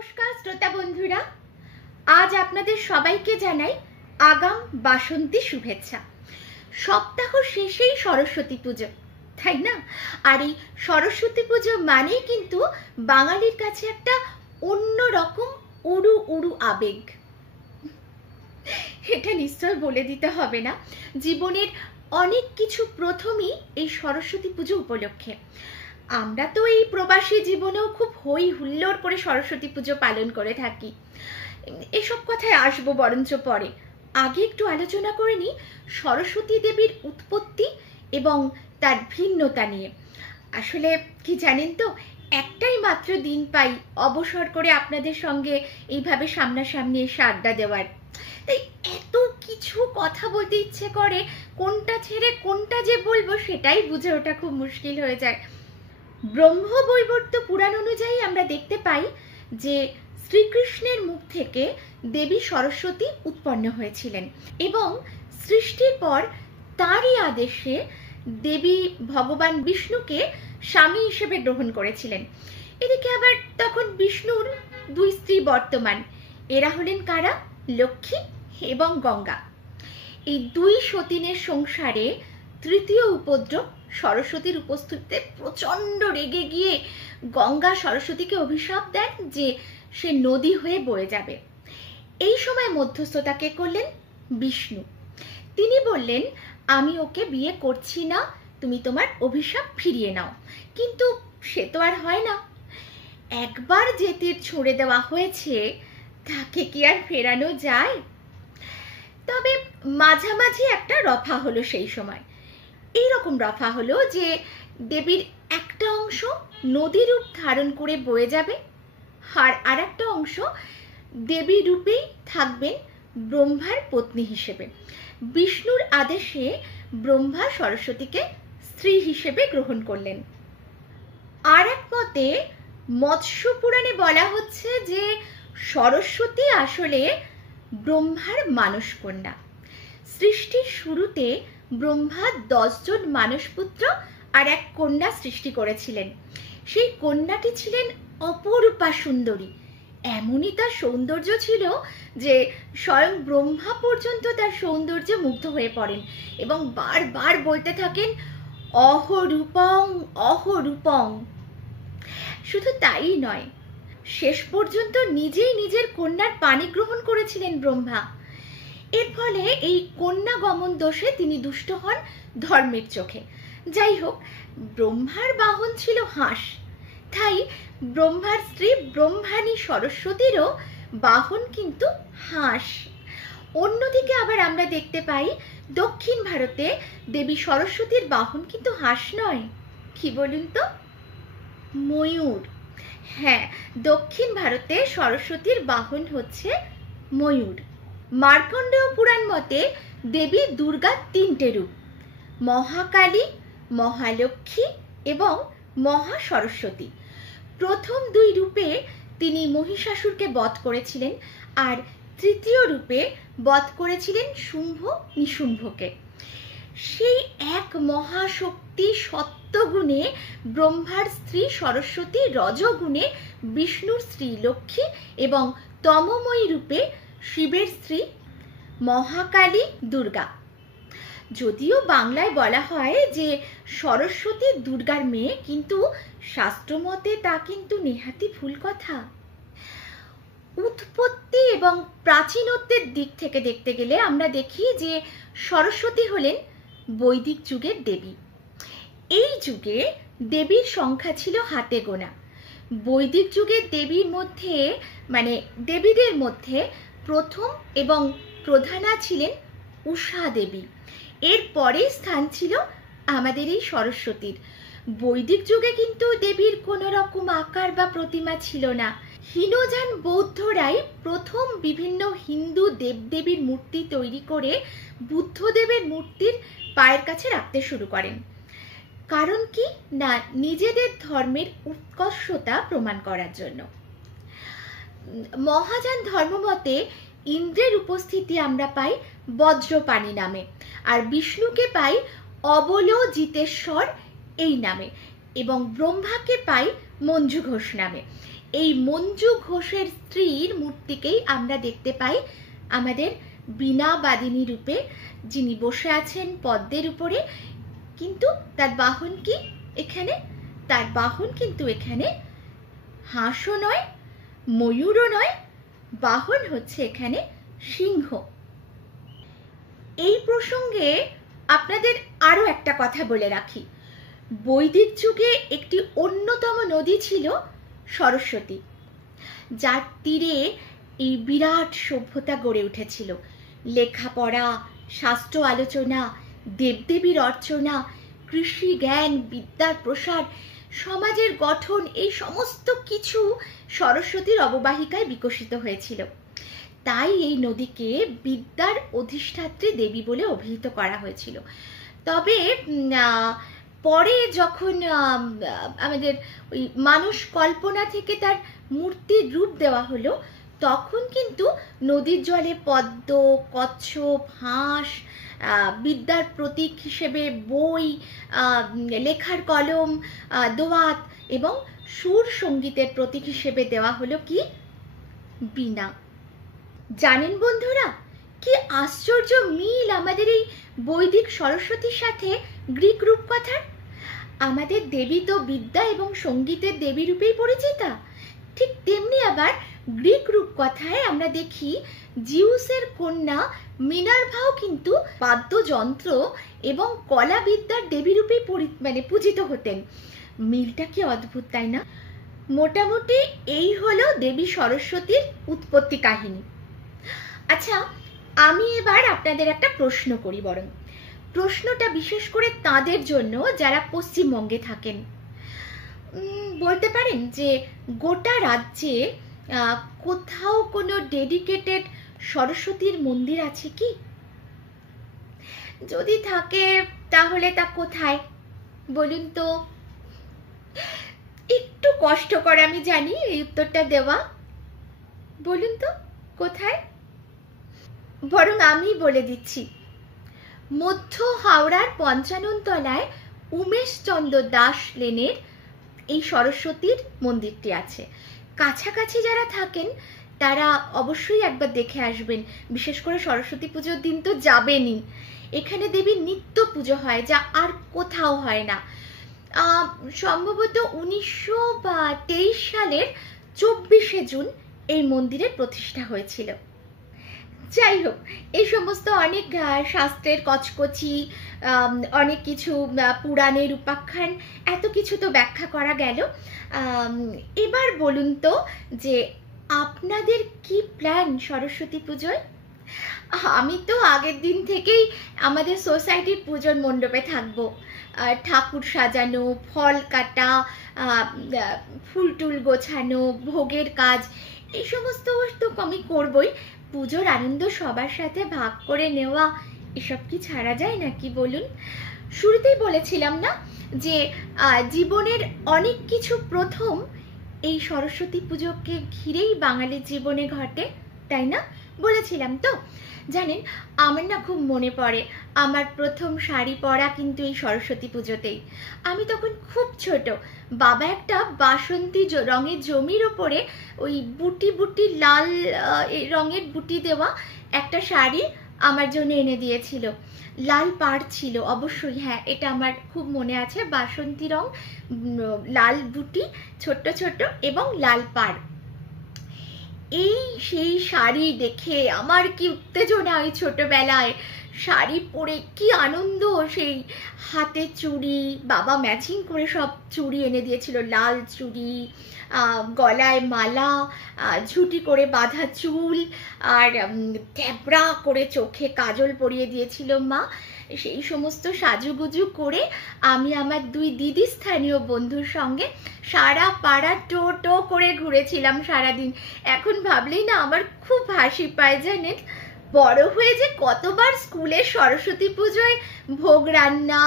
নমস্কার শ্রোতা বন্ধুরা, আজ আপনাদের সবাইকে জানাই আগাম বাসন্তী শুভেচ্ছা। সপ্তাহ শেষেই সরস্বতী পুজো, তাই না? আর এই সরস্বতী পুজো মানেই কিন্তু বাঙালির কাছে একটা অন্যরকম উড়ু উড়ু আবেগ। এটা নিশ্চয় বলে দিতে হবে না, জীবনের অনেক কিছু প্রথমই এই সরস্বতী পুজো উপলক্ষে। আমরা তো এই প্রবাসী জীবনেও খুব হই হুল্লোড় করে সরস্বতী পুজো পালন করে থাকি। এসব কথায় আসবো বরঞ্চ পরে। আগে একটু আলোচনা করে নিই সরস্বতী দেবীর উৎপত্তি এবং তার ভিন্নতা নিয়ে। আসলে কি জানেন তো, একটাই মাত্র দিন পাই অবসর করে আপনাদের সঙ্গে এইভাবে সামনাসামনি এসে আড্ডা দেওয়ার। তাই এত কিছু কথা বলতে ইচ্ছে করে, কোনটা ছেড়ে কোনটা যে বলবো সেটাই বুঝে ওঠা খুব মুশকিল হয়ে যায়। ব্রহ্মবৈবর্ত পুরাণ অনুযায়ী আমরা দেখতে পাই যে শ্রীকৃষ্ণের মুখ থেকে দেবী সরস্বতী উৎপন্ন হয়েছিলেন এবং সৃষ্টির পর তারই আদেশে দেবী ভগবান বিষ্ণুকে স্বামী হিসেবে গ্রহণ করেছিলেন। এদিকে আবার তখন বিষ্ণুর দুই স্ত্রী বর্তমান, এরা হলেন কারা? লক্ষ্মী এবং গঙ্গা। এই দুই সতীনের সংসারে তৃতীয় উপদ্রব সরস্বতীর উপস্থিতিতে প্রচন্ড রেগে গিয়ে গঙ্গা সরস্বতীকে অভিশাপ দেন যে সে নদী হয়ে বয়ে যাবে। এই সময় মধ্যস্থতা কে করলেন? বিষ্ণু। তিনি বললেন, আমি ওকে বিয়ে করছি না, তুমি তোমার অভিশাপ ফিরিয়ে নাও। কিন্তু সে তো আর হয় না। একবার যে তীর ছুঁড়ে দেওয়া হয়েছে তাকে কি আর ফেরানো যায়? তবে মাঝামাঝি একটা রফা হলো সেই সময়। এইরকম রফা হলো যে দেবীর একটা অংশ নদী রূপ ধারণ করে বয়ে যাবে, আর একটা অংশ দেবী রূপেই থাকবেন ব্রহ্মার পত্নী হিসেবে। বিষ্ণুর আদেশে ব্রহ্মা সরস্বতীকে স্ত্রী হিসেবে গ্রহণ করলেন। আর এক মতে মৎস্য পুরাণে বলা হচ্ছে যে সরস্বতী আসলে ব্রহ্মার মানস কন্যা। সৃষ্টির শুরুতে ব্রহ্মা 10 জন মানসপুত্র আর এক কন্যা সৃষ্টি করেছিলেন। সেই কন্যাটি ছিলেন অপরূপা সুন্দরী। এমনই তার সৌন্দর্য ছিল যে স্বয়ং ব্রহ্মা পর্যন্ত তার সৌন্দর্যে মুগ্ধ হয়ে পড়েন এবং বারবার বলতে থাকেন, অহরূপং অহরূপং। শুধু তাই নয়, শেষ পর্যন্ত নিজেই নিজের কন্যার পানি গ্রহণ করেছিলেন ব্রহ্মা। এর ফলে এই কন্যা গমন দোষে তিনি দুষ্ট হন ধর্মের চোখে। যাই হোক, ব্রহ্মার বাহন ছিল হাঁস, তাই ব্রহ্মার স্ত্রী ব্রহ্মাণী সরস্বতীরও বাহন কিন্তু হাঁস। অন্যদিকে আবার আমরা দেখতে পাই দক্ষিণ ভারতে দেবী সরস্বতীর বাহন কিন্তু হাঁস নয়, কি বলুন তো? ময়ূর। হ্যাঁ, দক্ষিণ ভারতে সরস্বতীর বাহন হচ্ছে ময়ূর। মার্কণ্ডেয় পুরাণ মতে দেবী দুর্গার 3টে রূপ, মহাকালী, মহালক্ষ্মী এবং মহা সরস্বতী। প্রথম 2 রূপে তিনি মহিষাসুরকে বধ করেছিলেন আর তৃতীয় রূপে বধ করেছিলেন শুম্ভ নিশুম্ভকে। সেই এক মহাশক্তি সত্যগুণে ব্রহ্মার স্ত্রী সরস্বতী, রজগুণে বিষ্ণুর স্ত্রী লক্ষ্মী এবং তমময়ী রূপে শিবের স্ত্রী মহাকালী দুর্গা। যদিও বাংলায় বলা হয় যে সরস্বতী দুর্গার মেয়ে, কিন্তু শাস্ত্রমতে তা কিন্তু নেহাতি ভুল কথা। উৎপত্তি এবং প্রাচীনত্বের দিক থেকে দেখতে গেলে আমরা দেখি যে সরস্বতী হলেন বৈদিক যুগের দেবী। এই যুগে দেবীর সংখ্যা ছিল হাতে গোনা। বৈদিক যুগের দেবীর মধ্যে দেবীদের মধ্যে প্রথম এবং প্রধানা ছিলেন উষা দেবী। এর পরে স্থান ছিল আমাদের এই সরস্বতীর। বৈদিক যুগে কিন্তু দেবীর কোনো রকম আকার বা প্রতিমা ছিল না। হীনযান বৌদ্ধরাই প্রথম বিভিন্ন হিন্দু দেবদেবীর মূর্তি তৈরি করে বুদ্ধদেবের মূর্তির পায়ের কাছে রাখতে শুরু করেন। কারণ কি না, নিজেদের ধর্মের উৎকর্ষতা প্রমাণ করার জন্য। মহাযান ধর্মমতে ইন্দ্রের উপস্থিতি আমরা পাই বজ্রপাণি নামে, আর বিষ্ণুকে পাই অবলোজিতেশ্বর এই নামে, এবং ব্রহ্মাকে পাই মঞ্জু ঘোষ নামে। এই মঞ্জু ঘোষের স্ত্রীর মূর্তিকেই আমরা দেখতে পাই আমাদের বীণাবাদিনী রূপে, যিনি বসে আছেন পদ্মের উপরে। কিন্তু তার বাহন কি এখানে? তার বাহন কিন্তু এখানে হাঁসও নয়, ময়ূরও নয়, বাহন হচ্ছে এখানে সিংহ। এই প্রসঙ্গে আপনাদের আরো একটা কথা বলে রাখি, বৈদিক যুগে একটি অন্যতম নদী ছিল সরস্বতী, যার তীরে এই বিরাট সভ্যতা গড়ে উঠেছিল। লেখাপড়া, শাস্ত্র আলোচনা, দেবদেবীর অর্চনা, কৃষি জ্ঞান, বিদ্যার প্রসার, সমাজের গঠন, এই সমস্ত কিছু সরস্বতীর অববাহিকায় বিকশিত হয়েছিল। তাই এই নদীকে বিদ্যার অধিষ্ঠাত্রী দেবী বলে অভিহিত করা হয়েছিল। তবে পরে যখন আমাদের ওই মানুষ কল্পনা থেকে তার মূর্তির রূপ দেওয়া হলো, তখন কিন্তু নদীর জলে পদ্ম, কচ্ছপ, হাঁস, বিদ্যার প্রতীক হিসেবে বই, লেখার কলম, দোয়াত এবং সুর সঙ্গীতের প্রতীক হিসেবে দেওয়া হলো কি? বীণা। জানেন বন্ধুরা, কি আশ্চর্য মিল আমাদের এই বৈদিক সরস্বতীর সাথে গ্রিক রূপকথার। আমাদের দেবী তো বিদ্যা এবং সঙ্গীতের দেবী রূপেই পরিচিতা, ঠিক তেমনি আবার গ্রিক রূপকথায় আমরা দেখি জিউসের কন্যা মিনার্ভাও কিন্তু বাদ্যযন্ত্র এবং কলা বিদ্যার দেবী রূপেই পূজিত হতেন। মিলটা কি অদ্ভুত, তাই না? মোটামুটি এই হলো দেবী সরস্বতীর উৎপত্তি কাহিনী। আচ্ছা, আমি এবার আপনাদের একটা প্রশ্ন করি। বরং প্রশ্নটা বিশেষ করে তাদের জন্য যারা পশ্চিমবঙ্গে থাকেন। বলতে পারেন যে গোটা রাজ্যে কোথাও কোনো ডেডিকেটেড সরস্বতীর মন্দির আছে কি? যদি থাকে তাহলে তা কোথায় বলুন তো? একটু কষ্টকর আমি জানি এই উত্তরটা দেওয়া, বলুন তো কোথায়? বরং আমি বলে দিচ্ছি, মধ্য হাওড়ার ৫৫ তলায় উমেশচন্দ্র দাস লেনের এই সরস্বতীর মন্দিরটি আছে। কাছাকাছি যারা থাকেন তারা অবশ্যই একবার দেখে আসবেন, বিশেষ করে সরস্বতী পুজোর দিন তো যাবেনই। এখানে দেবীর নিত্য পুজো হয়, যা আর কোথাও হয় না। সম্ভবত ১৯২৩ সালের ২৪শে জুন এই মন্দিরের প্রতিষ্ঠা হয়েছিল। যাই হোক, এই সমস্ত অনেক শাস্ত্রের কচকচি, অনেক কিছু পুরাণের উপাখ্যান, এত কিছু তো ব্যাখ্যা করা গেল। এবার বলুন তো যে আপনাদের কি প্ল্যান সরস্বতী পুজোয়? আমি তো আগের দিন থেকেই আমাদের সোসাইটির পুজোর মণ্ডপে থাকবো। ঠাকুর সাজানো, ফল কাটা, ফুল টুল গোছানো, ভোগের কাজ, এই সমস্ত তো আমি করবই। পুজোর আনন্দ সবার সাথে ভাগ করে নেওয়া, এসব কি ছাড়া যায় নাকি বলুন? শুরুতেই বলেছিলাম না যে জীবনের অনেক কিছু প্রথম এই সরস্বতী পুজোকে ঘিরেই বাঙালির জীবনে ঘটে, তাই না? বলেছিলাম তো। জানেন, আমার না খুব মনে পড়ে আমার প্রথম শাড়ি পরা কিন্তু এই সরস্বতী পুজোতেই। আমি তখন খুব ছোট। বাবা একটা বাসন্তী রঙের জমির ওপরে ওই বুটি বুটি লাল রঙের বুটি দেওয়া একটা শাড়ি আমার জন্য এনে দিয়েছিল। লাল পাড় ছিল অবশ্যই, হ্যাঁ এটা আমার খুব মনে আছে। বাসন্তী রং, লাল বুটি, ছোট্ট ছোট্ট এবং লাল পাড়। এই সেই শাড়ি দেখে আমার কি উত্তেজনা ওই ছোটবেলায়। শাড়ি পরে কি আনন্দ, সেই হাতে চুড়ি, বাবা ম্যাচিং করে সব চুড়ি এনে দিয়েছিল, লাল চুড়ি, গলায় মালা, ঝুটি করে বাঁধা চুল, আর ক্যাবড়া করে চোখে কাজল পরিয়ে দিয়েছিল মা। সেই সমস্ত সাজুগুজু করে আমি আমার ২ দিদি স্থানীয় বন্ধুর সঙ্গে সারা পাড়া টো টো করে ঘুরেছিলাম সারাদিন। এখন ভাবলেই না আমার খুব হাসি পায়। জানেন, বড় হয়ে যে কতবার স্কুলের সরস্বতী পুজোয় ভোগ রান্না,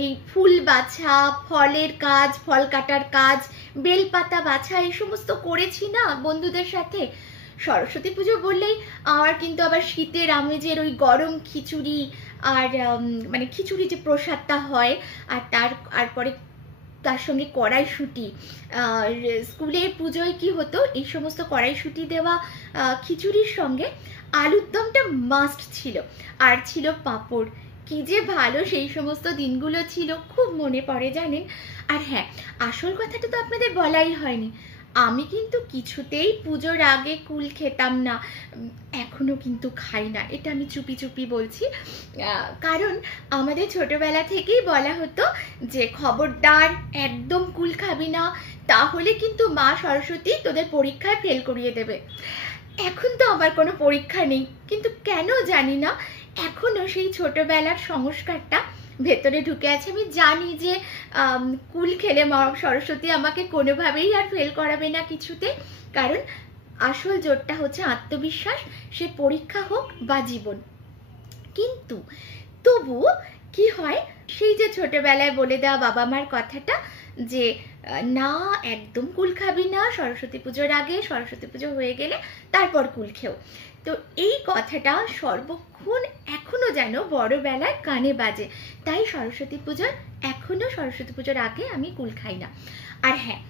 এই ফুল বাছা, ফলের কাজ, ফল কাটার কাজ, বেলপাতা বাছা, এই সমস্ত করেছি না বন্ধুদের সাথে। সরস্বতী পুজো বললেই আমার কিন্তু আবার শীতের আমেজের ওই গরম খিচুড়ি, আর মানে খিচুড়ি যে প্রসাদটা হয়, আর তারপরে তার সঙ্গে কড়াইশুঁটি। স্কুলের পুজোয় কি হতো, এই সমস্ত কড়াইশুঁটি দেওয়া খিচুড়ির সঙ্গে আলুর দমটা মাস্ট ছিল, আর ছিল পাঁপড়। কি যে ভালো সেই সমস্ত দিনগুলো ছিল, খুব মনে পড়ে জানেন। আর হ্যাঁ, আসল কথাটা তো আপনাদের বলাই হয়নি, আমি কিন্তু কিছুতেই পুজোর আগে কুল খেতাম না, এখনো কিন্তু খাই না, এটা আমি চুপি চুপি বলছি। কারণ আমাদের ছোটবেলা থেকেই বলা হতো যে খবরদার একদম কুল খাবি না, তাহলে কিন্তু মা সরস্বতী তোদের পরীক্ষায় ফেল করিয়ে দেবে। এখন তো আমার কোনো পরীক্ষা নেই, কিন্তু কেন জানি না এখনো সেই ছোটবেলার সংস্কারটা ভেতরে ঢুকে আছে। আমি জানি যে কুল খেলে মা সরস্বতী আমাকে কোনোভাবেই আর ফেল করাবে না কিছুতে, কারণ আসল জোরটা হচ্ছে আত্মবিশ্বাস, সে পরীক্ষা হোক বা জীবন। কিন্তু তবু কি হয়, সেই যে ছোটবেলায় বলে দেওয়া বাবা মার কথাটা যে না একদম কুল খাবি না সরস্বতী পুজোর আগে, সরস্বতী পুজো হয়ে গেলে তারপর কুল খেও, তো এই কথাটা সর্বক্ষণ এখনো যেন বড়বেলায় কানে বাজে। তাই সরস্বতী পুজোর আগে আমি কুল খাই না। আর হ্যাঁ,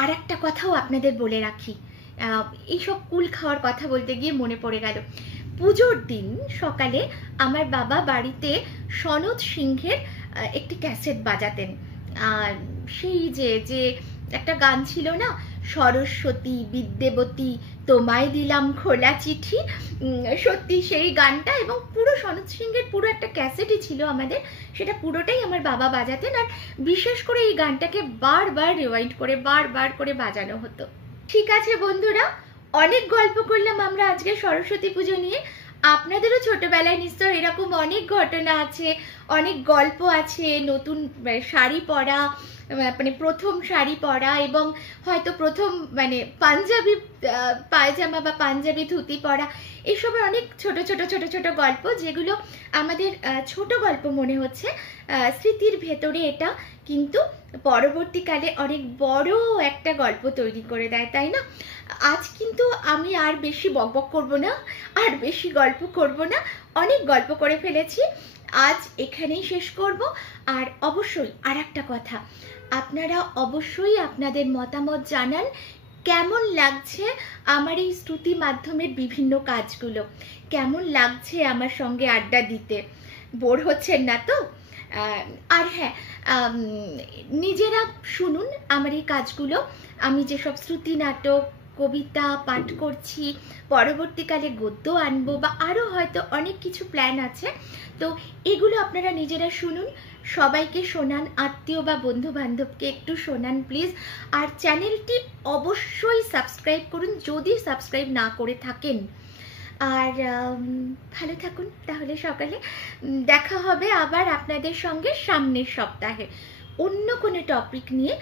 আর একটা কথাও আপনাদের বলে রাখি, এইসব কুল খাওয়ার কথা বলতে গিয়ে মনে পড়ে গেল, পুজোর দিন সকালে আমার বাবা বাড়িতে সনৎ সিংহের একটি ক্যাসেট বাজাতেন। সেই যে একটা গান ছিল না, সরস্বতী বিদ্যাবতী তোমায় দিলাম খোলা চিঠি, সত্যি সেই গানটা, এবং পুরো সনৎ সিংহের পুরো একটা ক্যাসেটই ছিল আমাদের, সেটা পুরোটাই আমার বাবা বাজাতেন। আর বিশেষ করে এই গানটাকে বারবার রিওয়াইন্ড করে বারবার করে বাজানো হতো। ঠিক আছে বন্ধুরা, অনেক গল্প করলাম আমরা আজকে সরস্বতী পুজো নিয়ে। আপনাদেরও ছোটবেলায় নিশ্চয় এরকম অনেক ঘটনা আছে, অনেক গল্প আছে, নতুন শাড়ি পরা, মানে প্রথম শাড়ি পরা, এবং হয়তো প্রথম মানে পাঞ্জাবি পায়জামা বা পাঞ্জাবি ধুতি পরা, এসবের অনেক ছোট ছোট ছোট ছোট গল্প, যেগুলো আমাদের ছোট গল্প মনে হচ্ছে, স্মৃতির ভেতরে এটা কিন্তু পরবর্তীকালে অনেক বড় একটা গল্প তৈরি করে দেয়, তাই না? আজ কিন্তু আমি আর বেশি বকবক করব না, আর বেশি গল্প করব না, অনেক গল্প করে ফেলেছি, আজ এখানেই শেষ করব। আর অবশ্যই আর একটা কথা, আপনারা অবশ্যই আপনাদের মতামত জানান, কেমন লাগছে আমার এই শ্রুতি মাধ্যমের বিভিন্ন কাজগুলো, কেমন লাগছে আমার সঙ্গে আড্ডা দিতে, বোর হচ্ছেন না তো? আর হ্যাঁ, নিজেরা শুনুন আমার এই কাজগুলো, আমি যেসব শ্রুতি নাটক, কবিতা পাঠ করছি, পরবর্তীকালে গদ্য আনবো, বা আরও হয়তো অনেক কিছু প্ল্যান আছে, তো এগুলো আপনারা নিজেরা শুনুন, সবাইকে শোনান, আত্মীয় বা বন্ধু বান্ধবকে একটু শোনান প্লিজ। আর চ্যানেলটি অবশ্যই সাবস্ক্রাইব করুন যদি সাবস্ক্রাইব না করে থাকেন। আর ভালো থাকুন তাহলে। সকালে দেখা হবে আবার আপনাদের সঙ্গে সামনের সপ্তাহে অন্য কোনো টপিক নিয়ে,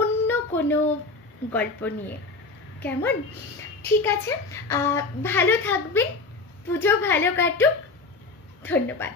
অন্য কোনো গল্প নিয়ে। কেমন? ঠিক আছে, ভালো থাকবেন, পুজো ভালো কাটুক, ধন্যবাদ।